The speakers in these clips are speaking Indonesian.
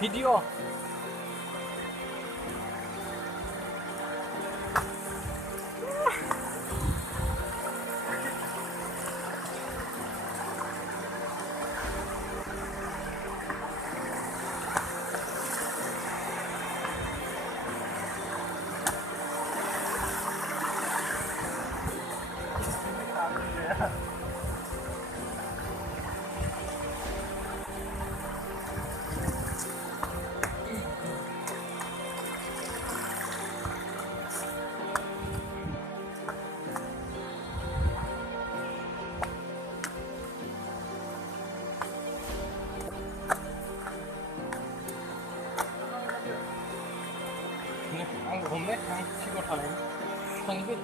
Video. Ang hôm đấy thằng chỉ có thằng thằng biết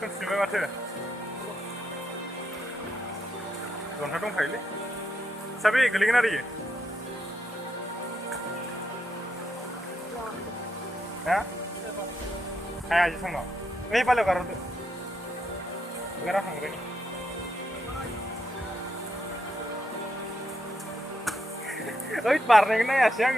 kan sini mati. Zonta dong kali. Sabi geling nari. Hah? Hai aja sama. Ini paling karo tuh. Gara hangre ni. Oi parne na ya siang.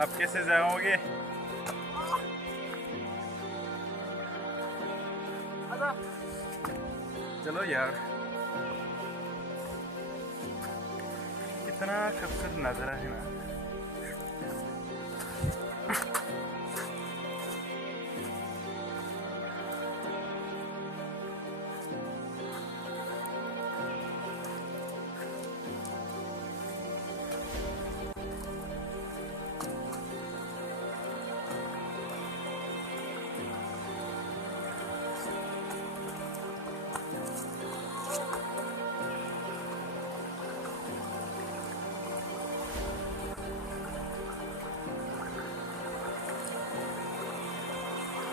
अब कैसे जाओगे? चलो यार, कितना खूबसूरत नज़ारा है ना।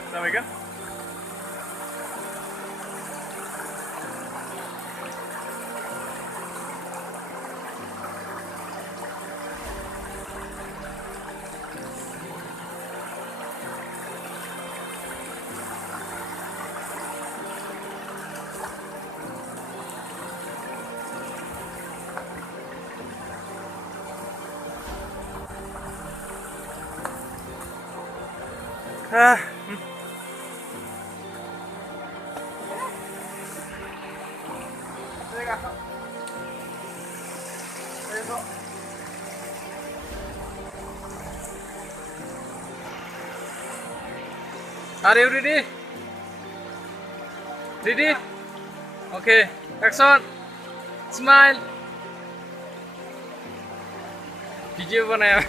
Assalamualaikum. Are you ready? Ready? Okay, action. Smile. Video बनाया